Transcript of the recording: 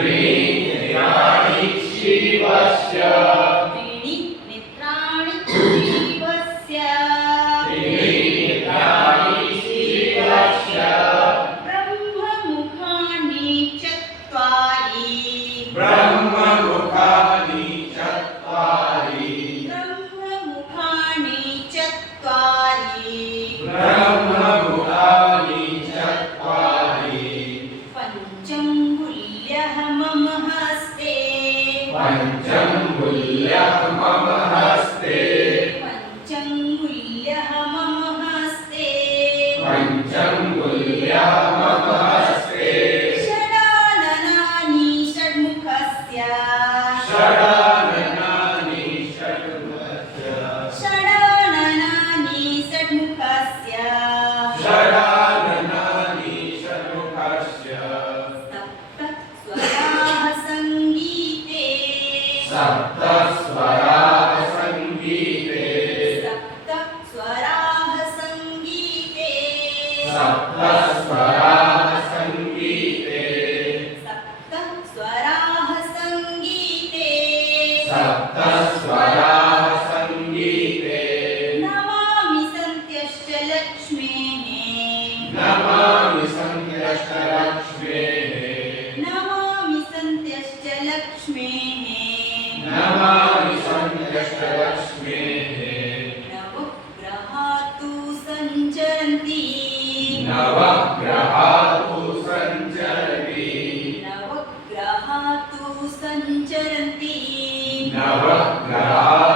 त्रीणि शिवस्य त्रीणि नेत्राणि शिवस्य ब्रह्ममुखानि चत्वारि ब्रह्ममुखानि चत्वारि ब्रह्ममुखानि चत्वारि ब्रह्ममुखानि चत्वारि पञ्चङ्गुल्यः मम हस्ते पञ्चङ्गुल्यः मम हस्ते पञ्चङ्गुल्यः मम हस्ते पञ्चङ्गुल्यः मम हस्ते षडाननानि षड्मुखस्य षडाननानि षड्मुखस्य षडाननानि षड्मुखस्य षडाननानि षड्मुखस्य सप्तस्वराः सङ्गीते सप्तस्वराः सङ्गीते सप्तस्वराः सङ्गीते सप्तस्वराः सङ्गीते सप्तस्वराः सङ्गीते सप्तस्वराः सङ्गीते नमामि सन्त्यश्च लक्ष्मीः नमामि सन्त्यष्टलक्ष्मेः नमामि सन्त्यश्च लक्ष्मीः नमामि सन्त्यष्टलक्ष्मेः नवग्रहातु सञ्चरन्ति नवग्रहातु सञ्चरति नवग्रहातु सञ्चरन्ति नवग्रहातु